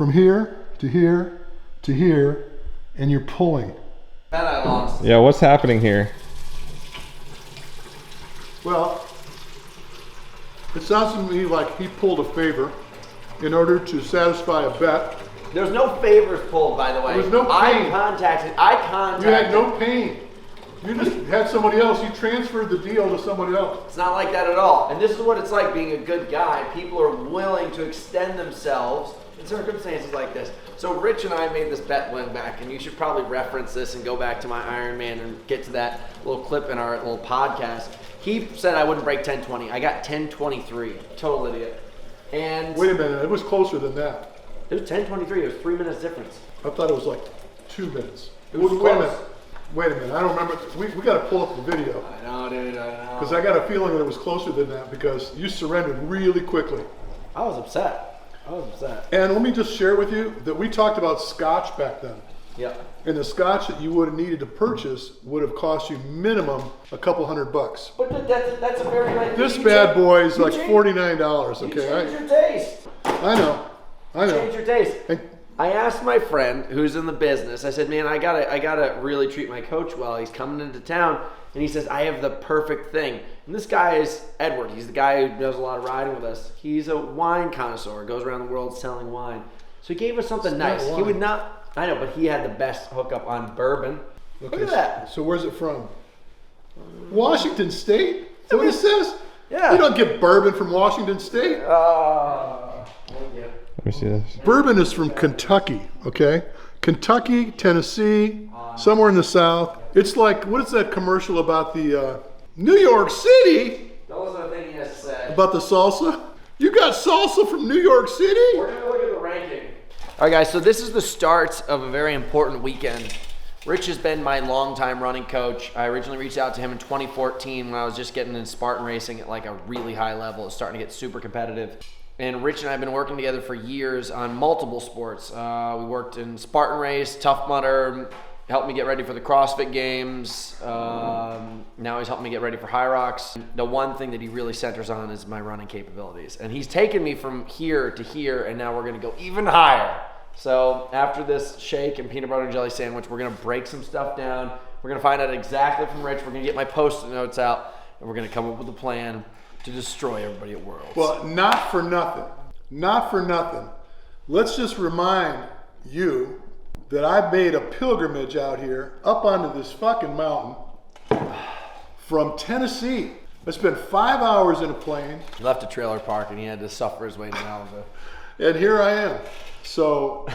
from here to here to here, and you're pulling. That I lost. Yeah, what's happening here? Well, it sounds to me like he pulled a favor in order to satisfy a bet. There's no favors pulled, by the way. There was no pain. I contacted. You had no pain. You just had somebody else. You transferred the deal to somebody else. It's not like that at all. And this is what it's like being a good guy. People are willing to extend themselves in circumstances like this. So Rich and I made this bet went back, and you should probably reference this and go back to my Ironman and get to that little clip in our little podcast. He said I wouldn't break 10:20. I got 10:23. Total idiot. And Wait a minute. It was closer than that. it was 10:23. It was 3 minutes difference. I thought it was like 2 minutes. It was Wait a close. minute. Wait a minute. I don't remember. We got to pull up the video. I know, dude. I know. Because I got a feeling that it was closer than that because you surrendered really quickly. I was upset. And let me just share with you that we talked about scotch back then. Yeah. And the scotch that you would have needed to purchase would have cost you minimum a couple $100. But that's a very nice. This bad boy is like $49, You okay? change your taste. I know. Change your taste. And I asked my friend who's in the business, I said, man, I gotta really treat my coach well. He's coming into town, and he says, I have the perfect thing. And this guy is Edward. He's the guy who does a lot of riding with us. He's a wine connoisseur, goes around the world selling wine. So he gave us something nice. He would not, I know, but he had the best hookup on bourbon. okay, Look at that. So where's it from? Washington State? Is that what it says? Yeah. You don't get bourbon from Washington State. Yeah. Let me see this. Bourbon is from Kentucky, okay? Kentucky, Tennessee, somewhere in the South. It's like, what is that commercial about the New York City? Those are the things he has to say. About the salsa? You got salsa from New York City? We're going to look at the ranking. All right, guys, so this is the start of a very important weekend. Rich has been my longtime running coach. I originally reached out to him in 2014 when I was just getting in Spartan racing at like a really high level. It's starting to get super competitive. And Rich and I have been working together for years on multiple sports. We worked in Spartan race, Tough Mudder, helped me get ready for the CrossFit Games. Now he's helping me get ready for Hyrox. The one thing that he really centers on is my running capabilities. And he's taken me from here to here, and now we're gonna go even higher. So after this shake and peanut butter and jelly sandwich, we're gonna break some stuff down. We're gonna find out exactly from Rich. We're gonna get my post-it notes out, and we're gonna come up with a plan to destroy everybody at Worlds. Well, not for nothing. Not for nothing. Let's just remind you that I made a pilgrimage out here up onto this fucking mountain from Tennessee. I spent 5 hours in a plane. He left a trailer park and he had to suffer his way to Malibu. And here I am. So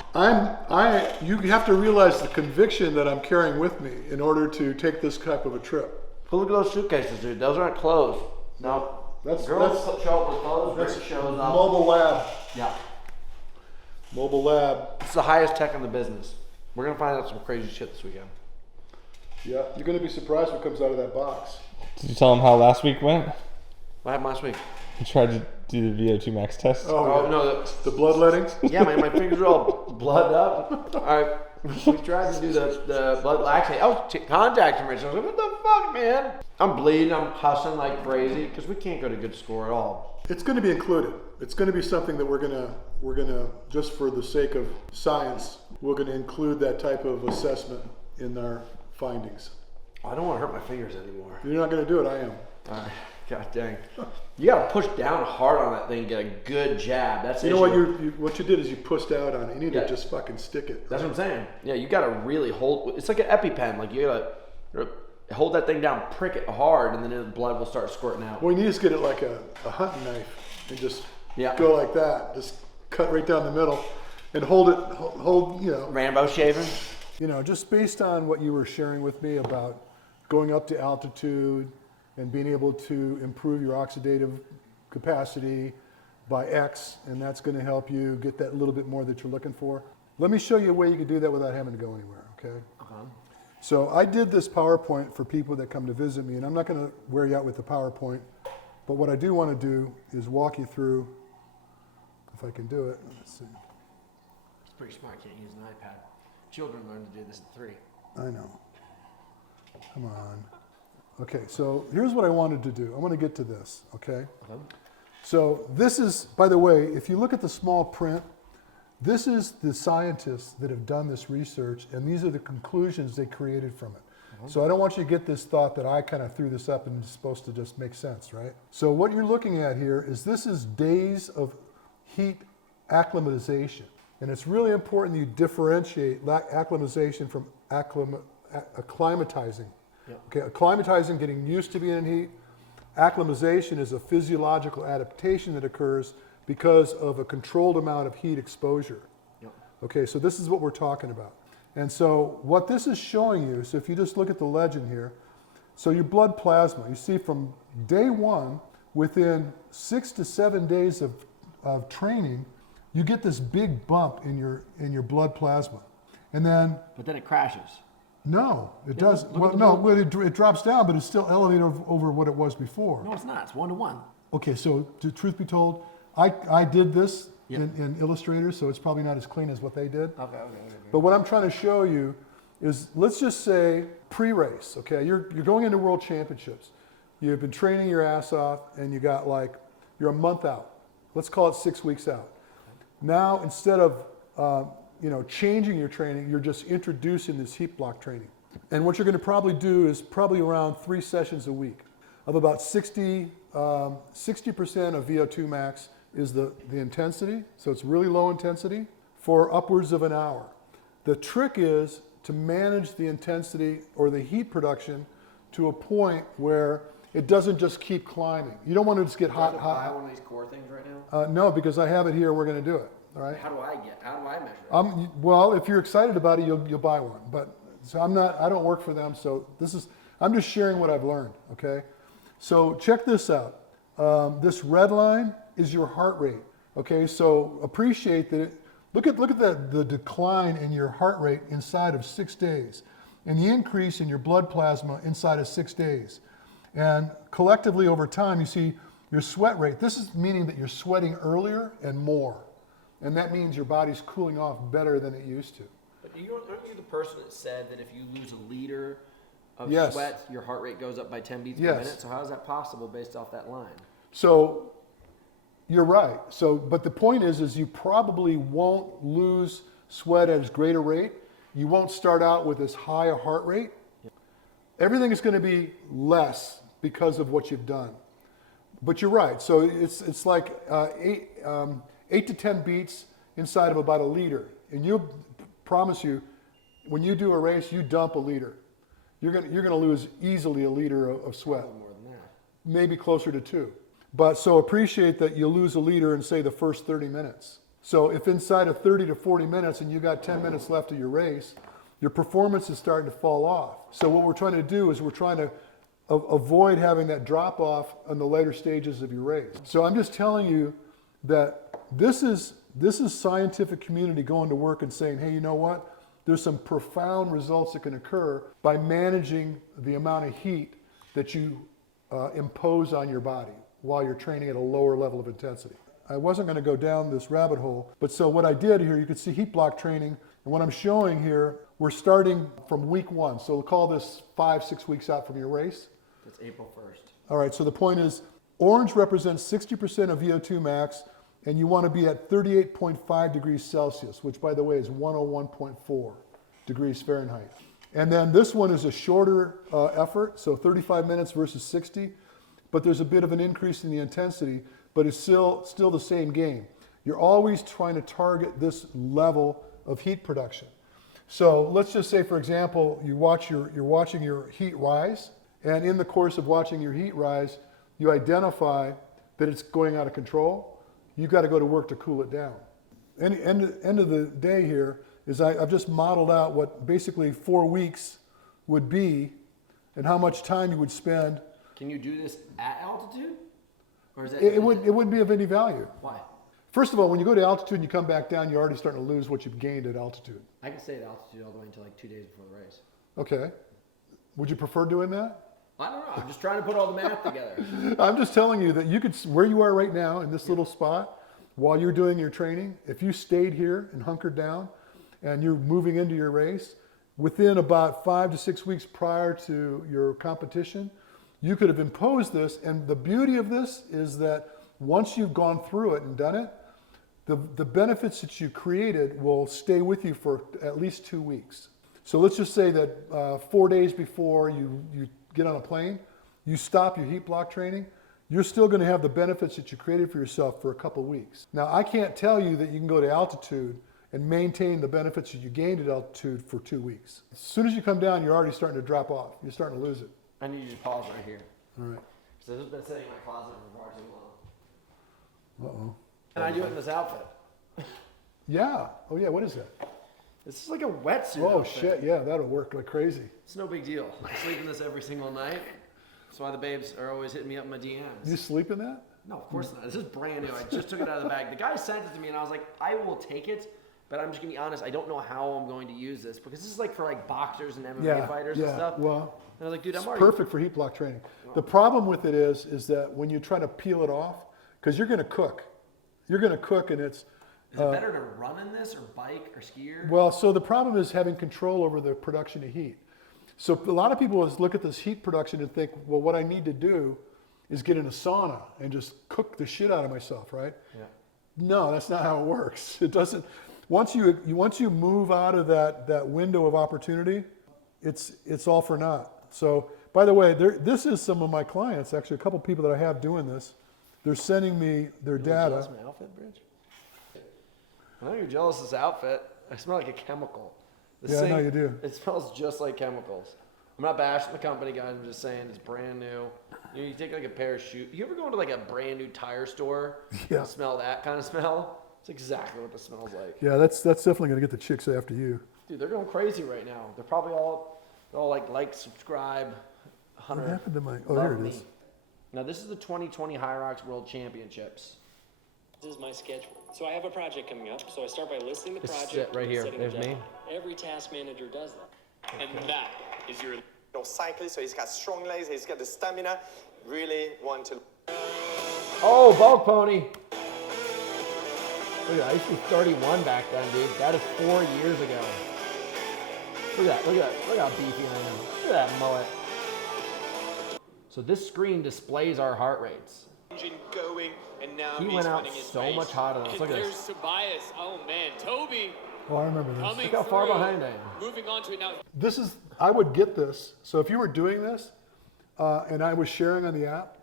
you have to realize the conviction that I'm carrying with me in order to take this type of a trip. But look at those suitcases, dude. Those aren't clothes. No. That's Girls show up with clothes. that's Rich shows up. Mobile Lab. Yeah. Mobile Lab. It's the highest tech in the business. We're gonna find out some crazy shit this weekend. Yeah, you're going to be surprised what comes out of that box. Did you tell him how last week went? What happened last week? You tried to do the VO2 max test. Oh yeah. no. The bloodletting? Yeah, my fingers are all blood up. All right. We tried to do the blood laxate. I was contacting Rich. I was like, what the fuck, man? I'm bleeding. I'm cussing like crazy because we can't go to good score at all. It's going to be included. It's going to be something that we're gonna just for the sake of science, we're going to include that type of assessment in our findings. I don't want to hurt my fingers anymore. You're not going to do it. I am. All right. God dang. You got to push down hard on that thing and get a good jab. That's the You know issue. what you did is you pushed out on it. You need Yeah. to just fucking stick it. That's what I'm saying. Yeah, you got to really hold. It's like an EpiPen. Like you got to hold that thing down, prick it hard, and then the blood will start squirting out. Well, you need to get it like a hunting knife and just Yeah. go like that. Just cut right down the middle and hold it. Hold you know. Rambo shaving. You know, just based on what you were sharing with me about going up to altitude and being able to improve your oxidative capacity by X, and that's going to help you get that little bit more that you're looking for. Let me show you a way you can do that without having to go anywhere, okay? So I did this PowerPoint for people that come to visit me, and I'm not going to wear you out with the PowerPoint, but what I do want to do is walk you through, if I can do it. Let's see. It's pretty smart. Can't use an iPad. Children learn to do this at 3. I know. Come on. Okay, so here's what I wanted to do. I want to get to this, okay? So this is, by the way, if you look at the small print, This is the scientists that have done this research, and these are the conclusions they created from it. So I don't want you to get this thought that I kind of threw this up and it's supposed to just make sense, right? So what you're looking at here is this is days of heat acclimatization. And it's really important that you differentiate acclimatization from acclimatizing. Yep. Okay, acclimatizing, getting used to being in heat. Acclimatization is a physiological adaptation that occurs because of a controlled amount of heat exposure. Yep. Okay, so this is what we're talking about. And so what this is showing you, so if you just look at the legend here, so your blood plasma, you see from day one, within 6 to 7 days of training, you get this big bump in your blood plasma. And then... But then it crashes. No, it doesn't. Well, no, it drops down, but it's still elevated over what it was before. No, it's not. It's 1-to-1. Okay, so to truth be told, I did this in Illustrator, so it's probably not as clean as what they did. Okay. But what I'm trying to show you is, let's just say pre-race, okay? You're going into World Championships. You've been training your ass off, and you're a month out. Let's call it 6 weeks out. Now, instead of changing your training, you're just introducing this heat block training. And what you're going to probably do is probably around 3 sessions a week of about 60% of VO2 max is the intensity. So it's really low intensity for upwards of an hour. The trick is to manage the intensity or the heat production to a point where it doesn't just keep climbing. You don't want to just get hot. Buy one of these core things right now? No, because I have it here. We're going to do it. All right. How do I measure it? Well, if you're excited about it, you'll buy one. But so I don't work for them. So I'm just sharing what I've learned. Okay. So check this out. This red line is your heart rate. Okay. So appreciate that. Look at the decline in your heart rate inside of 6 days, and the increase in your blood plasma inside of 6 days, and collectively over time, you see your sweat rate. This is meaning that you're sweating earlier and more. And that means your body's cooling off better than it used to. But aren't you the person that said that if you lose a liter of Yes. sweat, your heart rate goes up by 10 beats per Yes. minute? So how is that possible based off that line? So you're right. So, but the point is you probably won't lose sweat at as great a rate. You won't start out with as high a heart rate. Everything is going to be less because of what you've done. But you're right. So it's like 8 to 10 beats inside of about a liter. And you'll promise you, when you do a race, you dump a liter. You're gonna lose easily a liter of sweat. Probably more than that. Maybe closer to 2. But so appreciate that you lose a liter in, say, the first 30 minutes. So if inside of 30 to 40 minutes and you got 10 minutes left of your race, your performance is starting to fall off. So what we're trying to do is we're trying to avoid having that drop off on the later stages of your race. So I'm just telling you that this is scientific community going to work and saying, hey, you know what? There's some profound results that can occur by managing the amount of heat that you impose on your body while you're training at a lower level of intensity. I wasn't going to go down this rabbit hole, but so what I did here, you could see heat block training, and what I'm showing here, we're starting from week 1. So we'll call this 5-6 weeks out from your race. That's April 1st. All right, so the point is, orange represents 60% of VO2 max, and you want to be at 38.5 degrees Celsius, which by the way is 101.4 degrees Fahrenheit. And then this one is a shorter effort, so 35 minutes versus 60, but there's a bit of an increase in the intensity, but it's still the same game. You're always trying to target this level of heat production. So let's just say, for example, you're watching your heat rise, and in the course of watching your heat rise, you identify that it's going out of control. You've got to go to work to cool it down. End of the day here is I've just modeled out what basically 4 weeks would be and how much time you would spend. Can you do this at altitude? Or is that It wouldn't be of any value. Why? First of all, when you go to altitude and you come back down, you're already starting to lose what you've gained at altitude. I can stay at altitude all the way until like 2 days before the race. Okay. Would you prefer doing that? I don't know. I'm just trying to put all the math together. I'm just telling you that you could, where you are right now in this little spot, while you're doing your training, if you stayed here and hunkered down and you're moving into your race, within about 5 to 6 weeks prior to your competition, you could have imposed this. And the beauty of this is that once you've gone through it and done it, the benefits that you created will stay with you for at least 2 weeks. So let's just say that 4 days before you get on a plane, you stop your heat block training, you're still going to have the benefits that you created for yourself for a couple weeks. Now, I can't tell you that you can go to altitude and maintain the benefits that you gained at altitude for 2 weeks. As soon as you come down, you're already starting to drop off. You're starting to lose it. I need you to pause right here. All right. Because I've been sitting in my closet for far too long. Uh-oh. And I do it in this outfit. Yeah. Oh, yeah. What is that? This is like a wetsuit. Oh, outfit. shit. Yeah, that'll work like crazy. It's no big deal. I sleep in this every single night. That's why the babes are always hitting me up in my DMs. You sleep in that? No, of course not. This is brand new. I just took it out of the bag. The guy sent it to me, and I was like, I will take it, but I'm just gonna be honest. I don't know how I'm going to use this because this is like for like boxers and MMA fighters and stuff. Well, and I was like, dude, I'm it's already perfect for heat block training. The problem with it is that when you try to peel it off, because you're gonna cook, and it's. Is it better to run in this or bike or skier? Well, so the problem is having control over the production of heat. So a lot of people look at this heat production and think, well, what I need to do is get in a sauna and just cook the shit out of myself, right? Yeah. No, that's not how it works. It doesn't. Once you move out of that window of opportunity, it's all for naught. So, by the way, this is some of my clients. Actually, a couple people that I have doing this. They're sending me their data. Jealous of my outfit, Bridge? I know you're jealous of this outfit. I smell like a chemical. Yeah, I know you do. It smells just like chemicals. I'm not bashing the company, guys. I'm just saying it's brand new. You take like a pair of shoes. You ever go into like a brand new tire store and smell that kind of smell? It's exactly what this smells like. Yeah, that's definitely going to get the chicks after you. Dude, they're going crazy right now. They're probably all like, subscribe. What happened to my? Oh, Love there it me. is. Now, this is the 2020 Hyrox World Championships. This is my schedule. So I have a project coming up. So I start by listing the This is project. it right here. setting There's the me. deadline. Every task manager does that. And that is your cyclist, so he's got strong legs, he's got the stamina. Really want to. Oh, bulk pony. Look at that. I used to be 31 back then, dude. That is 4 years ago. Look at that. Look at that. Look how beefy I am. Look at that mullet. So this screen displays our heart rates. Engine going, and now He he's went out winning his so race. much hotter than us. Look at There's this. Tobias. Oh man, Toby Oh, I remember this. coming Look how far through. behind I am. Moving on to it now. This is. I would get this. So if you were doing this, and I was sharing on the app,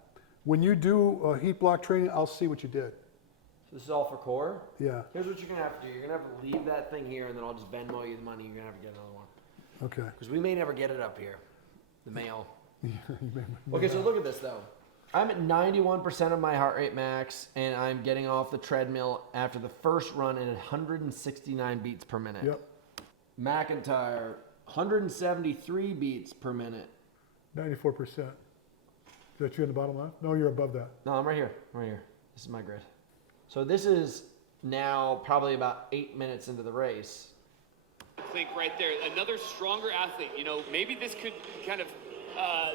when you do heat block training, I'll see what you did. So this is all for core. Yeah. Here's what you're going to have to do. You're going to have to leave that thing here, and then I'll just Venmo you the money. You're going to have to get another one. Okay. Because we may never get it up here. The mail. You may- Okay, so look at this, though. I'm at 91% of my heart rate max, and I'm getting off the treadmill after the first run at 169 beats per minute. Yep. Mcintyre, 173 beats per minute. 94%. Is that you in the bottom line? No, you're above that. No, I'm right here. Right here. This is my grid. So this is now probably about 8 minutes into the race. Think right there. Another stronger athlete. You know, maybe this could kind of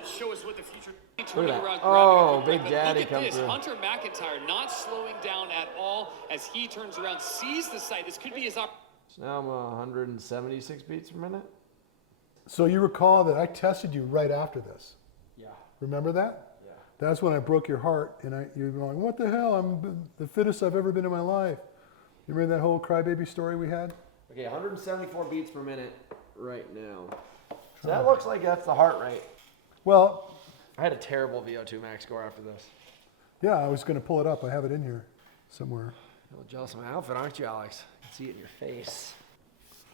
show us what the future. Turning that. around, Oh, grabbing a Big breath. Daddy Look at come this. through. Hunter McIntyre not slowing down at all as he turns around, sees the sight. This could be his opportunity. So now I'm 176 beats per minute. So you recall that I tested you right after this. Yeah. Remember that? Yeah. That's when I broke your heart, and you're going, what the hell? I'm the fittest I've ever been in my life. You remember that whole crybaby story we had? Okay, 174 beats per minute right now. So that looks like that's the heart rate. Well, I had a terrible VO2 max score after this. yeah, I was going to pull it up. I have it in here somewhere. A little jealous of my outfit, aren't you, Alex? I can see it in your face.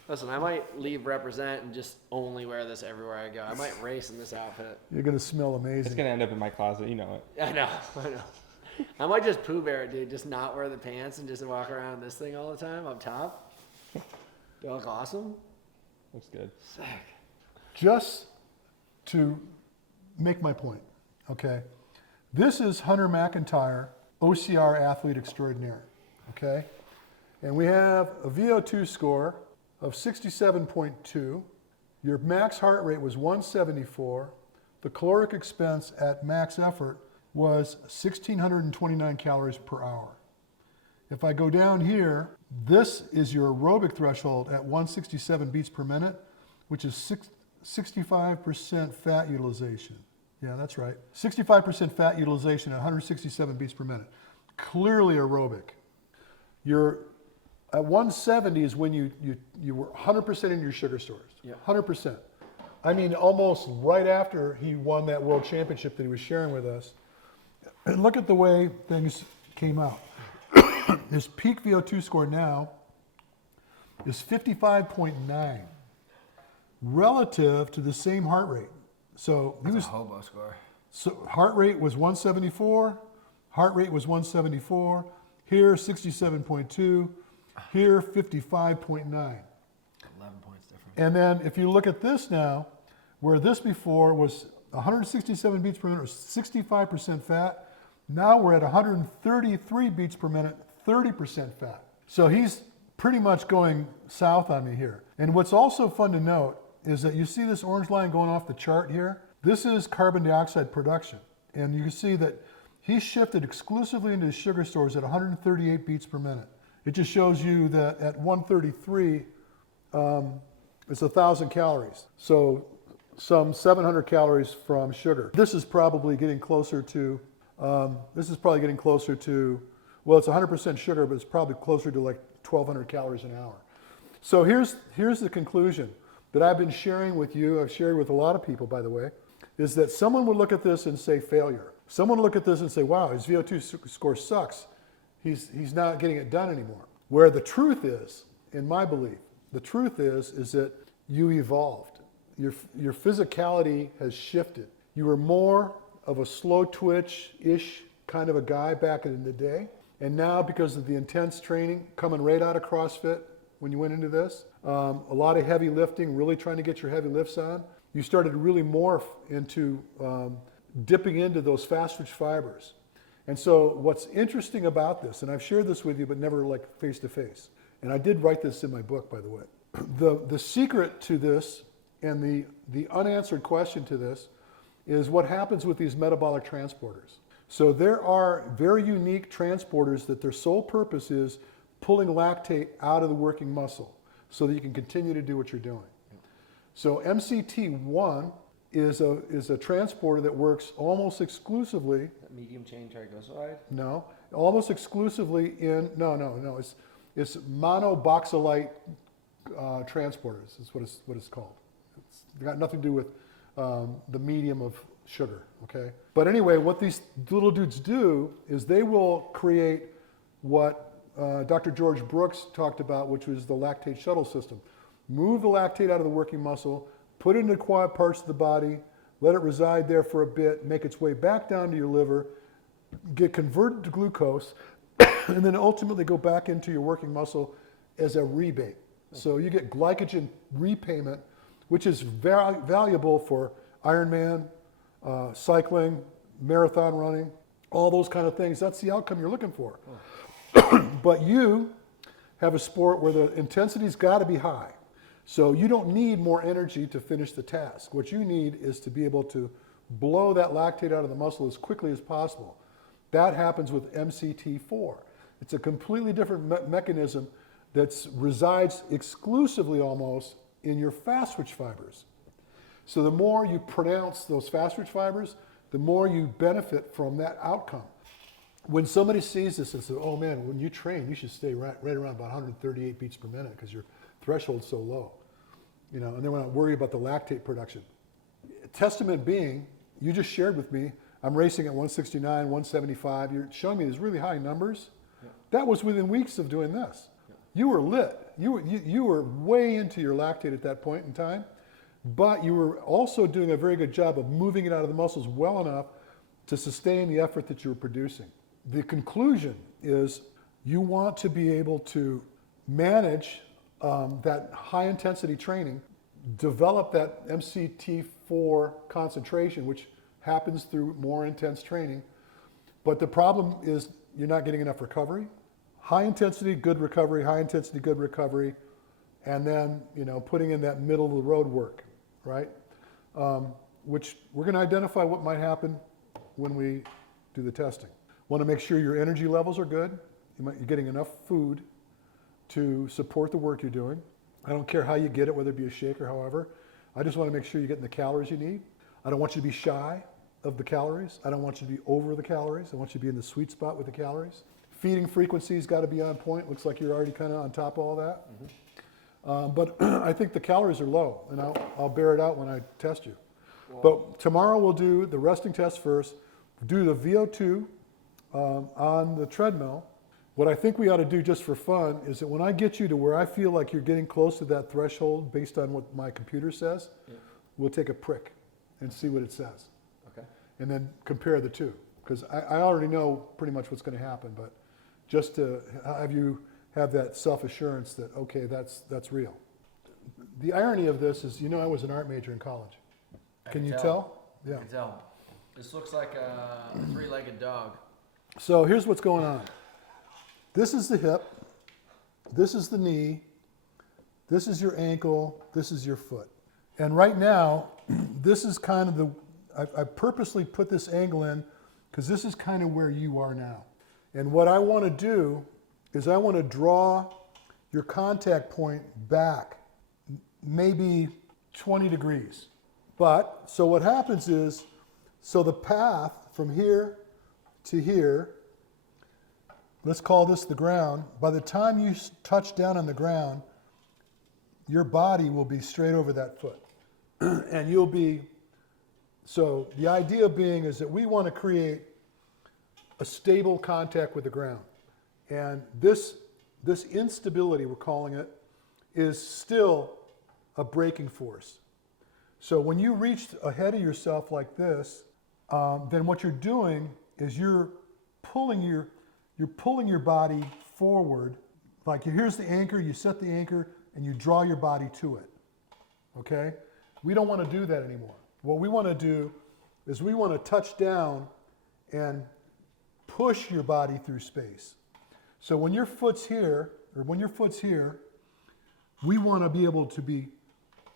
Listen, I might leave represent and just only wear this everywhere I go. I might race in this outfit. You're going to smell It's amazing. gonna end up in my closet, you know it. I know. I might just 𝗕𝗟𝗏 it, dude. Just not wear the pants and just walk around in this thing all the time up top. Do I look awesome? Looks good. Sick. Just to make my point, okay? This is Hunter McIntyre, OCR athlete extraordinaire, okay? And we have a VO2 score of 67.2. Your max heart rate was 174. The caloric expense at max effort was 1,629 calories per hour. If I go down here, this is your aerobic threshold at 167 beats per minute, which is 65% fat utilization. Yeah, that's right. 65% fat utilization at 167 beats per minute. Clearly aerobic. You're at 170 is when you were 100% in your sugar stores. Yeah. 100%. I mean, almost right after he won that world championship that he was sharing with us. And look at the way things came out. His peak VO2 score now is 55.9 relative to the same heart rate. So he was hobo score. So heart rate was 174, heart rate was 174, here 67.2, here 55.9. 11 points different. And then if you look at this now, where this before was 167 beats per minute or 65% fat, now we're at 133 beats per minute, 30% fat. So he's pretty much going south on me here. And what's also fun to note is that you see this orange line going off the chart here? This is carbon dioxide production. And you can see that he shifted exclusively into his sugar stores at 138 beats per minute. It just shows you that at 133, it's 1,000 calories. So some 700 calories from sugar. This is probably getting closer to, well, it's 100% sugar, but it's probably closer to like 1,200 calories an hour. So here's the conclusion that I've been sharing with you, I've shared with a lot of people, by the way, is that someone would look at this and say failure. Someone would look at this and say, wow, his VO2 score sucks. He's not getting it done anymore. Where the truth is, in my belief, the truth is that you evolved. Your physicality has shifted. You were more of a slow twitch-ish kind of a guy back in the day. And now, because of the intense training coming right out of CrossFit, when you went into this, a lot of heavy lifting, really trying to get your heavy lifts on, you started to really morph into dipping into those fast twitch fibers. And so what's interesting about this, and I've shared this with you, but never like face to face, and I did write this in my book, by the way, the secret to this and the unanswered question to this is what happens with these metabolic transporters. So there are very unique transporters that their sole purpose is pulling lactate out of the working muscle so that you can continue to do what you're doing. So MCT1 is a transporter that works almost exclusively. Medium chain triglyceride? No, almost exclusively in, no, it's 𝗕𝗏𝗕𝗏 transporters is what it's called. It's got nothing to do with the medium of sugar, okay? But anyway, what these little dudes do is they will create what Dr. George Brooks talked about, which was the lactate shuttle system. Move the lactate out of the working muscle, put it into quiet parts of the body, let it reside there for a bit, make its way back down to your liver, get converted to glucose, and then ultimately go back into your working muscle as a rebate. So you get glycogen repayment, which is very valuable for Ironman, cycling, marathon running, all those kind of things. That's the outcome you're looking for. But you have a sport where the intensity's got to be high. So you don't need more energy to finish the task. What you need is to be able to blow that lactate out of the muscle as quickly as possible. That happens with MCT4. It's a completely different mechanism that resides exclusively almost in your fast twitch fibers. So the more you pronounce those fast twitch fibers, the more you benefit from that outcome. When somebody sees this and says, oh man, when you train, you should stay right around about 138 beats per minute because your threshold's so low, you know, and then we're not worried about the lactate production. Testament being, you just shared with me, I'm racing at 169, 175. You're showing me these really high numbers. Yeah. That was within weeks of doing this. Yeah. You were lit. You were way into your lactate at that point in time, but you were also doing a very good job of moving it out of the muscles well enough to sustain the effort that you were producing. The conclusion is you want to be able to manage that high intensity training, develop that MCT4 concentration, which happens through more intense training. But the problem is you're not getting enough recovery. High intensity, good recovery, high intensity, good recovery, and then, you know, putting in that middle of the road work, right? Which we're going to identify what might happen when we do the testing. Want to make sure your energy levels are good. You're getting enough food to support the work you're doing. I don't care how you get it, whether it be a shake or however. I just want to make sure you're getting the calories you need. I don't want you to be shy of the calories. I don't want you to be over the calories. I want you to be in the sweet spot with the calories. Feeding frequency's got to be on point. Looks like you're already kind of on top of all that. But I think the calories are low, and I'll bear it out when I test you. But tomorrow we'll do the resting test first, do the VO2 on the treadmill. What I think we ought to do just for fun is that when I get you to where I feel like you're getting close to that threshold based on what my computer says, we'll take a prick and see what it says. Okay. And then compare the two. Because I already know pretty much what's going to happen, but just to have you have that self-assurance that, okay, that's real. The irony of this is, I was an art major in college. Can you tell? Yeah. I can tell. This looks like a three-legged dog. So here's what's going on. This is the hip. This is the knee. This is your ankle. This is your foot. And right now, this is kind of I purposely put this angle in because this is kind of where you are now. And what I want to do is I want to draw your contact point back maybe 20 degrees. But, so what happens is, so the path from here to here, let's call this the ground. By the time you touch down on the ground, your body will be straight over that foot. And you'll be, so the idea being is that we want to create a stable contact with the ground. And this instability, we're calling it, is still a braking force. So when you reach ahead of yourself like this, then what you're doing is you're pulling your body forward. Like here's the anchor, you set the anchor, and you draw your body to it. Okay? We don't want to do that anymore. What we want to do is we want to touch down and push your body through space. So when your foot's here, or when your foot's here, we want to be able to be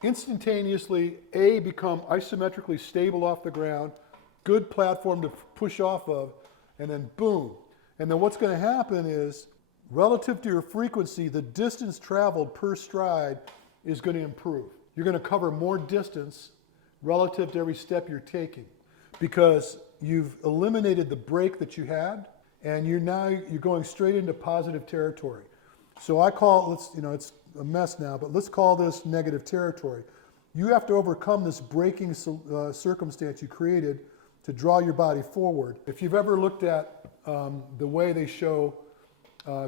instantaneously, become isometrically stable off the ground, good platform to push off of, and then boom. And then what's going to happen is, relative to your frequency, the distance traveled per stride is going to improve. You're going to cover more distance relative to every step you're taking because you've eliminated the break that you had, and you're going straight into positive territory. So I call it, it's a mess now, but let's call this negative territory. You have to overcome this braking circumstance you created to draw your body forward. If you've ever looked at the way they show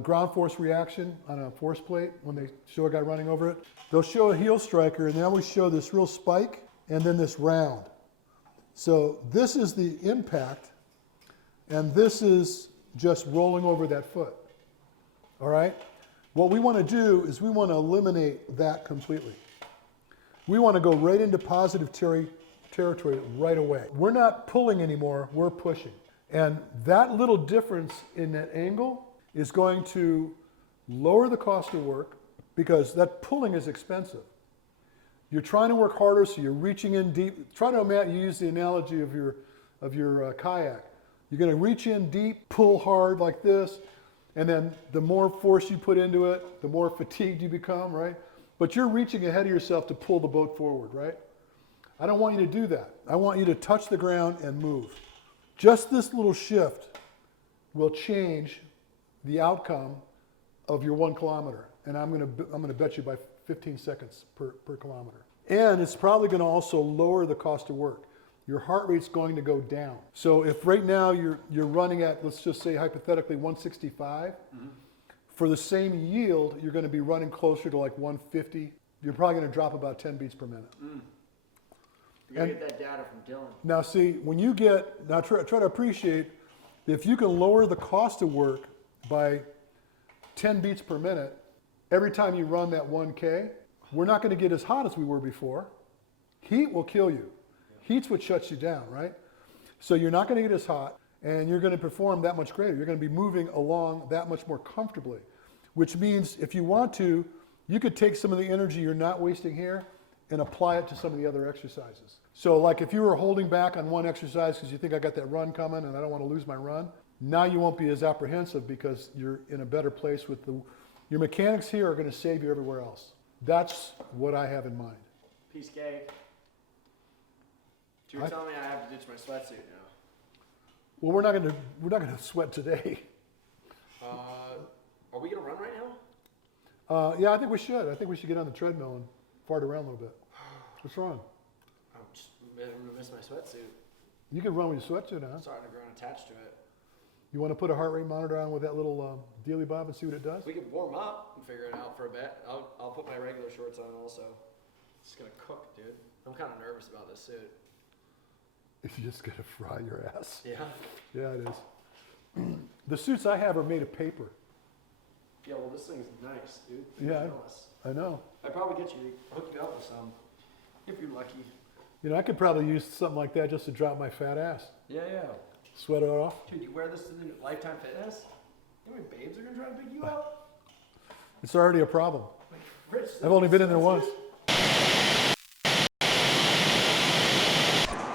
ground force reaction on a force plate, when they show a guy running over it, they'll show a heel striker and they always show this real spike and then this round. So this is the impact, and this is just rolling over that foot. All right? What we want to do is we want to eliminate that completely. We want to go right into positive territory right away. We're not pulling anymore, we're pushing. And that little difference in that angle is going to lower the cost of work because that pulling is expensive. You're trying to work harder, so you're reaching in deep. Try to imagine, you use the analogy of your kayak. You're going to reach in deep, pull hard like this, and then the more force you put into it, the more fatigued you become, right? But you're reaching ahead of yourself to pull the boat forward, right? I don't want you to do that. I want you to touch the ground and move. Just this little shift will change the outcome of your 1 kilometer. And I'm going to bet you by 15 seconds per kilometer. And it's probably going to also lower the cost of work. Your heart rate's going to go down. So if right now you're running at, let's just say hypothetically 165, for the same yield, you're going to be running closer to like 150. You're probably going to drop about 10 beats per minute. You're going to get that data from Dylan. Now see, when you try to appreciate, if you can lower the cost of work by 10 beats per minute, every time you run that 1K, we're not going to get as hot as we were before. Heat will kill you. Heat's what shuts you down, right? So you're not going to get as hot, and you're going to perform that much greater. You're going to be moving along that much more comfortably, which means if you want to, you could take some of the energy you're not wasting here and apply it to some of the other exercises. So like if you were holding back on one exercise because you think I got that run coming and I don't want to lose my run, now you won't be as apprehensive because you're in a better place with your mechanics here are going to save you everywhere else. That's what I have in mind. Peace, Gabe. You're telling me I have to ditch my sweatsuit now. Well, we're not going to sweat today. Are we gonna run right now? Yeah, I think we should. I think we should get on the treadmill and fart around a little bit. What's wrong? I'm gonna miss my sweatsuit. You can run with your sweatsuit on. I'm starting to grow attached to it. You want to put a heart rate monitor on with that little 𝗕𝗟𝗶𝗏 and see what it does? We can warm up and figure it out for a bit. I'll put my regular shorts on also. It's gonna cook, dude. I'm kind of nervous about this suit. You're just gonna fry your ass. Yeah. Yeah, it is. The suits I have are made of paper. Yeah, well, this thing's nice, dude. Yeah, I know. I'd probably get you, hook you up with some, if you're lucky. You know, I could probably use something like that just to drop my fat ass. Yeah, yeah. Sweat it off. Dude, you wear this to the Lifetime Fitness? You know how many babes are gonna try to pick you up? It's already a problem. Like, Rich, I've only been in there once.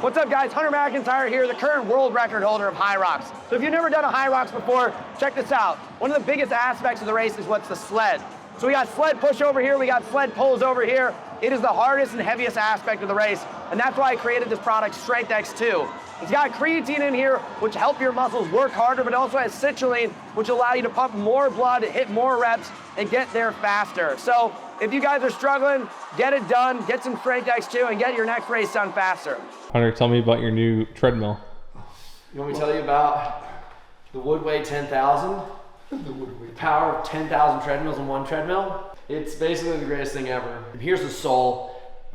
What's up, guys? 𝗕𝗟𝗏𝗏𝗏 here, the current world record holder of Hyrox. So if you've never done a Hyrox before, check this out. One of the biggest aspects of the race is what's the sled. So we got sled push over here, we got sled pulls over here. It is the hardest and heaviest aspect of the race, and that's why I created this product, StrengthX2. It's got creatine in here, which help your muscles work harder, but it also has citrulline, which allow you to pump more blood, hit more reps, and get there faster. So if you guys are struggling, get it done, get some StrengthX2, and get your next race done faster. Hunter, tell me about your new treadmill. You want me to tell you about the Woodway 10,000? The power of 10,000 treadmills in one treadmill? It's basically the greatest thing ever. Here's the sole,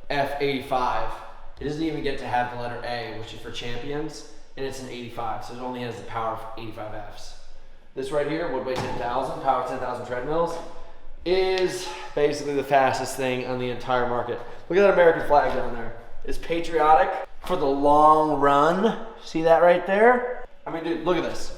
𝗕𝗏𝗏𝗏. It doesn't even get to have the letter A, which is for champions, and it's an 85, so it only has the power of 85 Fs. This right here, Woodway 10,000, power of 10,000 treadmills, is basically the fastest thing on the entire market. Look at that American flag down there. It's patriotic for the long run. See that right there? I mean, dude, look at this.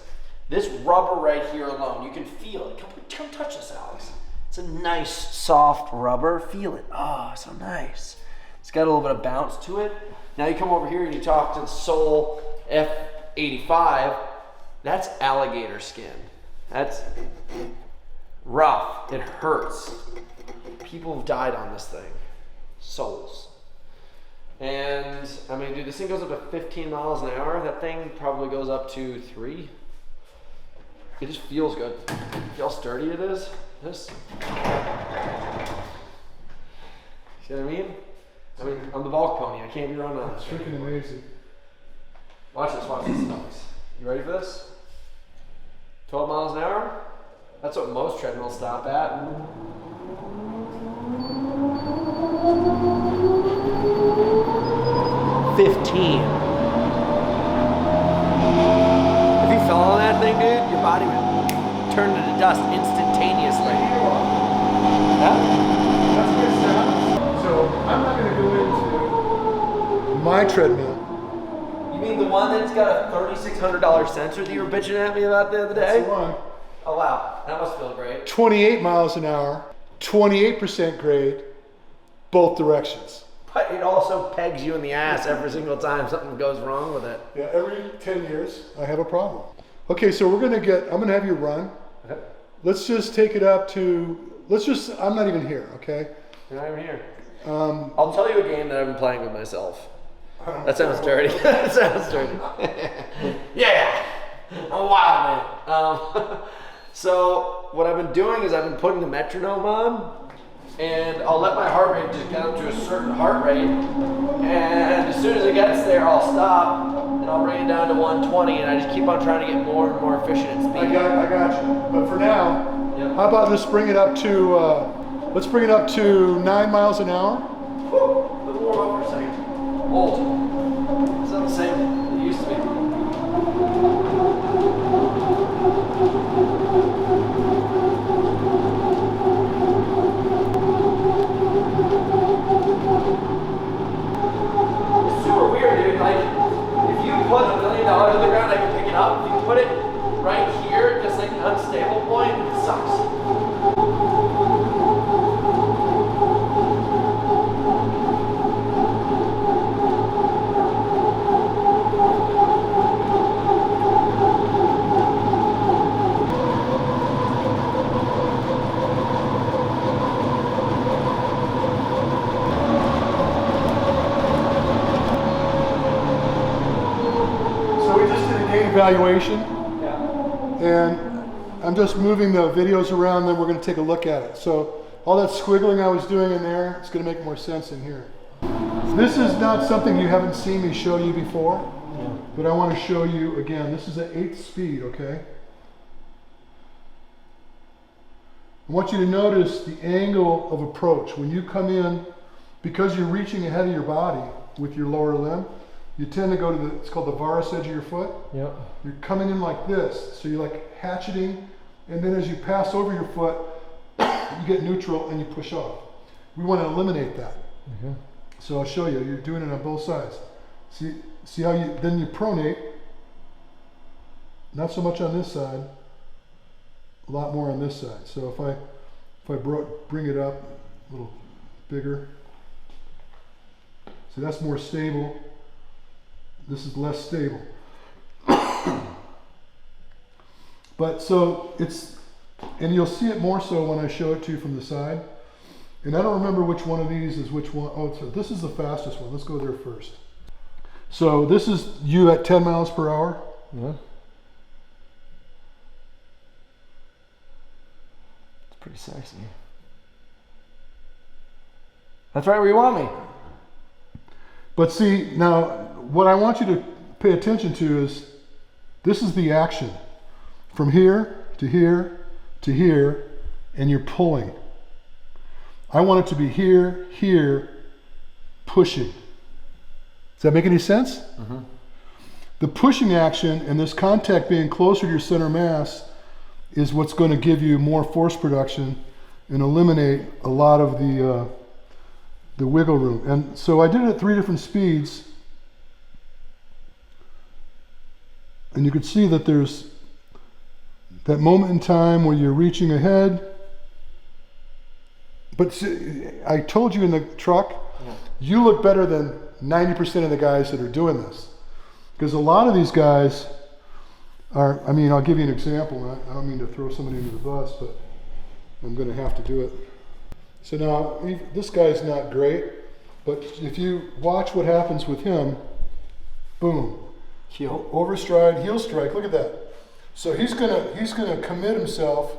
This rubber right here alone, you can feel it. Come touch this, Alex. It's a nice, soft rubber. Feel it. Oh, so nice. It's got a little bit of bounce to it. Now you come over here and you talk to the sole 𝗕𝗏𝗏𝗏. That's alligator skin. That's rough. It hurts. People have died on this thing. Souls. And I mean, dude, this thing goes up to 15 miles an hour. That thing probably goes up to 3. It just feels good. See how sturdy it is? This. See what I mean? I'm the bulk pony. I can't be running on this. Freaking amazing. Watch this, Alex. You ready for this? 12 miles an hour? That's what most treadmills stop at. 15. If you fell on that thing, dude, your body would turn into dust instantaneously. Yeah? That's good stuff. So I'm not going to go into my treadmill. You mean the one that's got a $3,600 sensor that you were bitching at me about the other day? That's the one. Oh wow, that must feel great. 28 miles an hour, 28% grade, both directions. But it also pegs you in the ass every single time something goes wrong with it. Yeah, every 10 years I have a problem. Okay, so I'm gonna have you run. Okay. Let's just take it up to, I'm not even here, okay? You're not even here. I'll tell you a game that I've been playing with myself. That sounds dirty. That sounds dirty. Yeah, I'm a wild man. So what I've been doing is I've been putting the metronome on, and I'll let my heart rate just get up to a certain heart rate, and as soon as it gets there, I'll stop, and I'll bring it down to 120, and I just keep on trying to get more and more efficient at speed. I got you. But for now, Yep. how about let's bring it up to, let's bring it up to 9 miles an hour. Whew, let's warm up for a second. Old. It's not the same it used to be. It's super weird, dude. Like, if you put $1 million on the ground, I can pick it up. If you put it right here, just like an unstable point, it sucks. So we just did a gait evaluation, Yeah. and I'm just moving the videos around, then we're going to take a look at it. So all that squiggling I was doing in there, it's going to make more sense in here. This is not something you haven't seen me show you before, but I want to show you again. This is at 8th speed, okay? I want you to notice the angle of approach. When you come in, because you're reaching ahead of your body with your lower limb, you tend to go to the, it's called the varus edge of your foot. Yep. You're coming in like this. So you're like hatcheting, and then as you pass over your foot, you get neutral and you push off. We want to eliminate that. Mm-hmm. So I'll show you. You're doing it on both sides. See how you, then you pronate. Not so much on this side. A lot more on this side. So if I bring it up a little bigger. So that's more stable. This is less stable. But so it's, and you'll see it more so when I show it to you from the side. And I don't remember which one of these is which one. Oh, so this is the fastest one. Let's go there first. So this is you at 10 miles per hour. Yeah. It's pretty sexy. That's right where you want me. But see, now what I want you to pay attention to is, this is the action. From here to here to here, and you're pulling. I want it to be here, here, pushing. Does that make any sense? Mm-hmm. The pushing action and this contact being closer to your center mass is what's going to give you more force production and eliminate a lot of the wiggle room. And so I did it at 3 different speeds. And you can see that there's that moment in time where you're reaching ahead. But see, I told you in the truck, you look better than 90% of the guys that are doing this. Because a lot of these guys are, I mean, I'll give you an example. I don't mean to throw somebody under the bus, but I'm going to have to do it. So now, this guy's not great, but if you watch what happens with him, boom. Heel. Overstride, heel strike, look at that. So he's gonna commit himself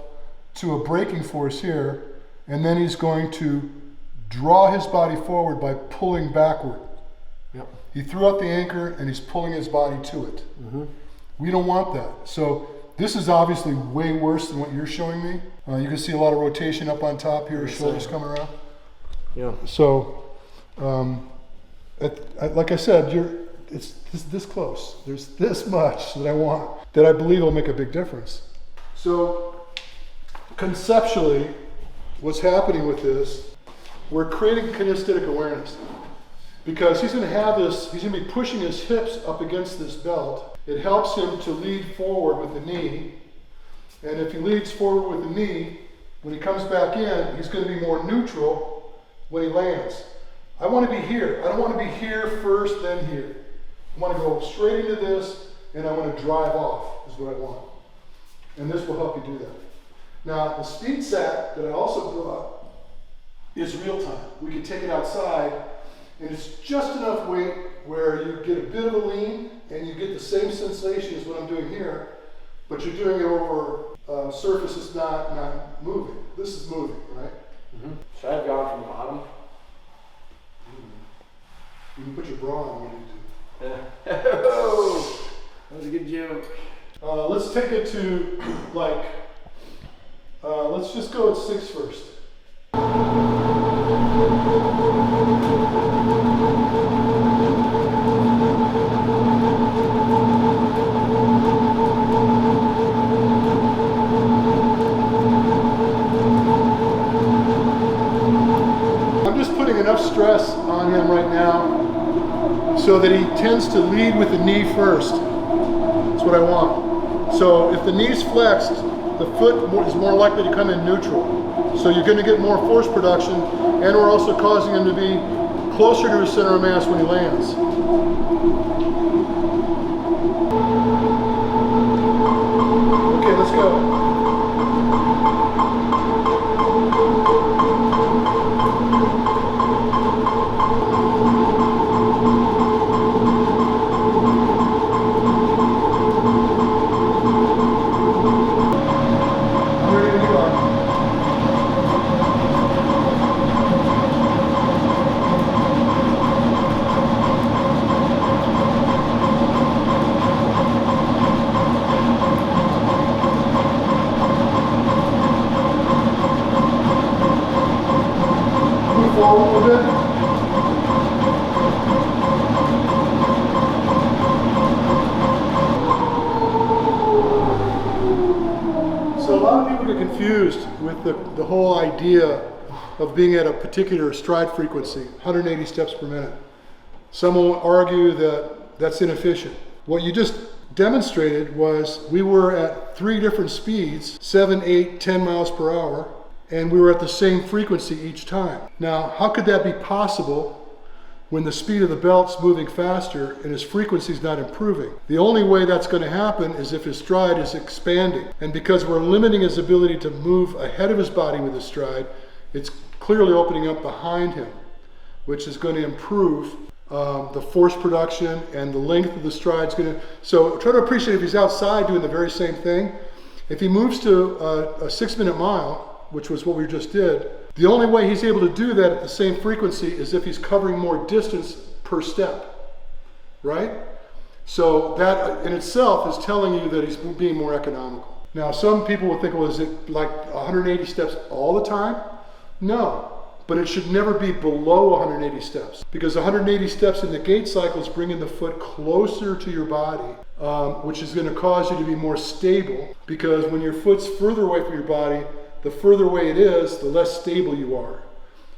to a braking force here, and then he's going to draw his body forward by pulling backward. Yep. He threw out the anchor and he's pulling his body to it. Mm-hmm. We don't want that. So this is obviously way worse than what you're showing me. You can see a lot of rotation up on top here, his shoulders coming around. Yeah. So, like I said, it's this close. There's this much that I want, that I believe will make a big difference. So, conceptually, what's happening with this, we're creating kinesthetic awareness. Because he's going to have this, he's going to be pushing his hips up against this belt. It helps him to lead forward with the knee. And if he leads forward with the knee, when he comes back in, he's going to be more neutral when he lands. I want to be here. I don't want to be here first, then here. I want to go straight into this, and I want to drive off, is what I want. And this will help you do that. Now, the speed sack that I also brought is real time. We can take it outside, and it's just enough weight where you get a bit of a lean, and you get the same sensation as what I'm doing here, but you're doing it over a surface that's not moving. This is moving, right? Mm-hmm. Should I have gone from the bottom? You can put your bra on when you do. Oh, that was a good joke. Let's take it to like, let's just go at 6 first. I'm just putting enough stress on him right now so that he tends to lead with the knee first. That's what I want. So if the knee's flexed, the foot is more likely to come in neutral. So you're going to get more force production, and we're also causing him to be closer to his center of mass when he lands. Okay, let's go. forward a little bit. So a lot of people get confused with the whole idea of being at a particular stride frequency, 180 steps per minute. Some will argue that that's inefficient. What you just demonstrated was we were at 3 different speeds, 7, 8, 10 miles per hour, and we were at the same frequency each time. Now, how could that be possible when the speed of the belt's moving faster and his frequency's not improving? The only way that's going to happen is if his stride is expanding. And because we're limiting his ability to move ahead of his body with his stride, it's clearly opening up behind him, which is going to improve the force production, and the length of the stride is going to... So try to appreciate if he's outside doing the very same thing. If he moves to a 6-minute mile, which was what we just did, the only way he's able to do that at the same frequency is if he's covering more distance per step, right? So that in itself is telling you that he's being more economical. Now, some people will think, well, is it like 180 steps all the time? No. But it should never be below 180 steps, because 180 steps in the gait cycle is bringing the foot closer to your body, which is going to cause you to be more stable, because when your foot's further away from your body, the further away it is, the less stable you are.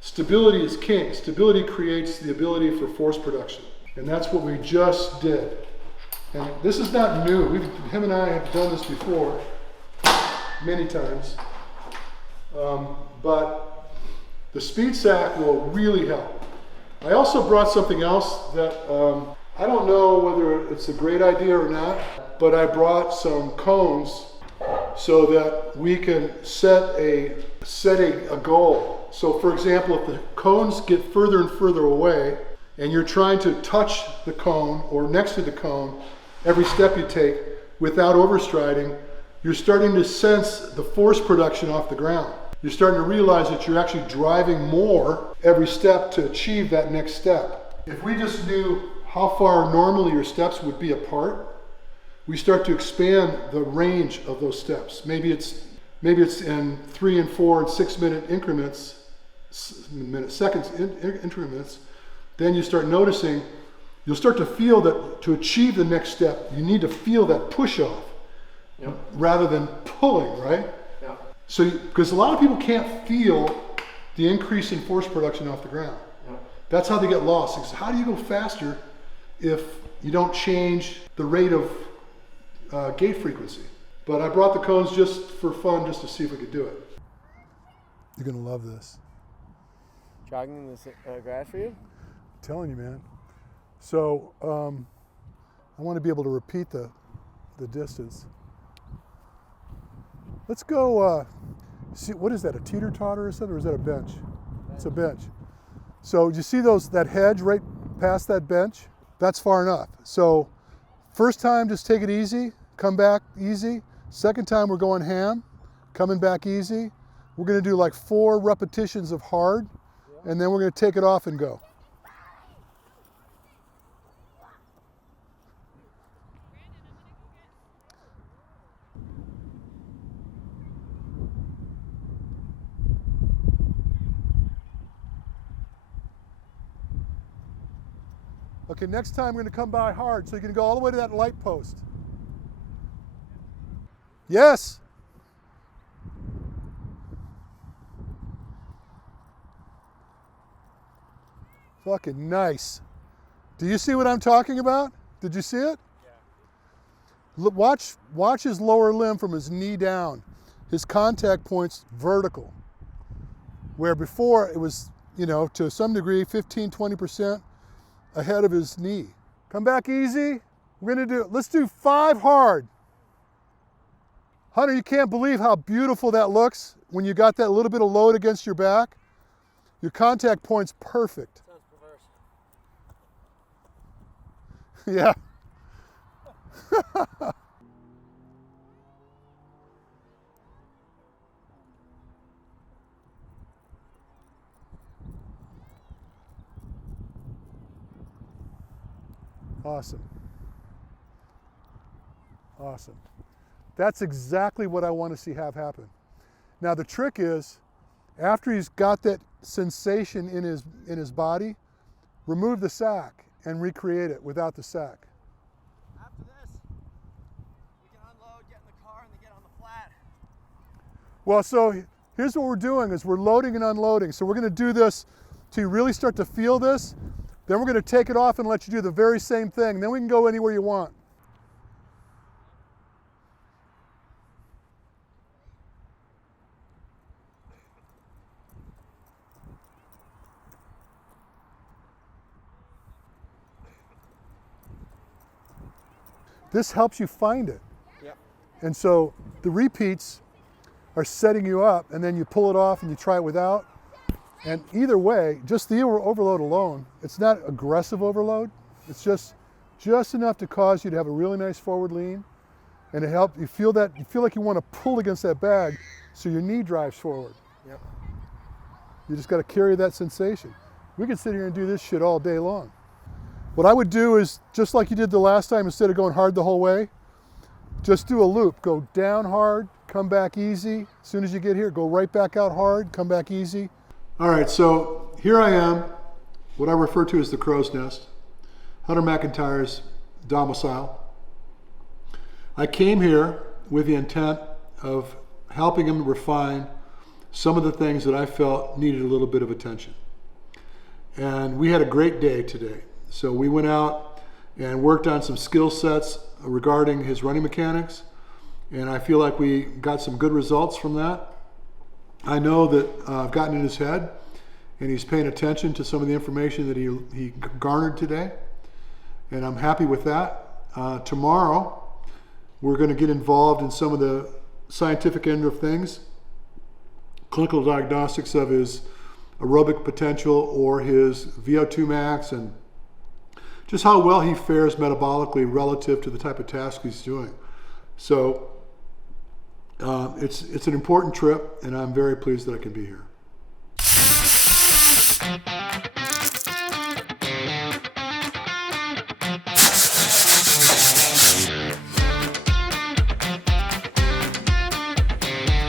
Stability is king. Stability creates the ability for force production, and that's what we just did. And this is not new. Him and I have done this before many times, but the speed sack will really help. I also brought something else that I don't know whether it's a great idea or not, but I brought some cones so that we can set a goal. So for example, if the cones get further and further away and you're trying to touch the cone or next to the cone every step you take without overstriding, you're starting to sense the force production off the ground. You're starting to realize that you're actually driving more every step to achieve that next step. If we just knew how far normally your steps would be apart, we start to expand the range of those steps. Maybe it's in 3 and 4 and 6 minute increments, seconds increments. Then you start noticing, you'll start to feel that to achieve the next step, you need to feel that push off, rather than pulling, right? So, because a lot of people can't feel the increase in force production off the ground. That's how they get lost. Because how do you go faster if you don't change the rate of gait frequency? But I brought the cones just for fun, just to see if we could do it. You're gonna love this. Jogging in this grass for you? I'm telling you, man. So I want to be able to repeat the distance. Let's go, see, what is that, a teeter-totter or something, or is that a bench? It's a bench. So you see that hedge right past that bench? That's far enough. So first time, just take it easy, come back easy. Second time, we're going ham, coming back easy. We're gonna do like 4 repetitions of hard, and then we're gonna take it off and go. Okay, next time we're going to come by hard, so you're going to go all the way to that light post. Yes. Fucking nice. Do you see what I'm talking about? Did you see it? Yeah. Watch his lower limb from his knee down. His contact point's vertical. Where before it was, to some degree, 15, 20% ahead of his knee. Come back easy. Let's do 5 hard. Hunter, you can't believe how beautiful that looks when you got that little bit of load against your back. Your contact point's perfect. Sounds perverse. Yeah. Awesome. Awesome. That's exactly what I want to see have happen. Now the trick is, after he's got that sensation in his body, remove the sack and recreate it without the sack. After this, we can unload, get in the car, and then get on the flat. Well, so here's what we're doing is we're loading and unloading. So we're going to do this till you really start to feel this. Then we're going to take it off and let you do the very same thing. Then we can go anywhere you want. This helps you find it. Yep. And so the repeats are setting you up, and then you pull it off and you try it without. And either way, just the overload alone, it's not aggressive overload. It's just enough to cause you to have a really nice forward lean, and to help you feel like you want to pull against that bag so your knee drives forward. Yep. You just got to carry that sensation. We could sit here and do this shit all day long. What I would do is, just like you did the last time, instead of going hard the whole way, just do a loop. Go down hard, come back easy. As soon as you get here, go right back out hard, come back easy. All right, so here I am, what I refer to as the crow's nest, Hunter McIntyre's domicile. I came here with the intent of helping him refine some of the things that I felt needed a little bit of attention. And we had a great day today. So we went out and worked on some skill sets regarding his running mechanics, and I feel like we got some good results from that. I know that I've gotten in his head, and he's paying attention to some of the information that he garnered today, and I'm happy with that. Tomorrow, we're going to get involved in some of the scientific end of things, clinical diagnostics of his aerobic potential or his VO2 max, and just how well he fares metabolically relative to the type of task he's doing. So it's an important trip, and I'm very pleased that I can be here.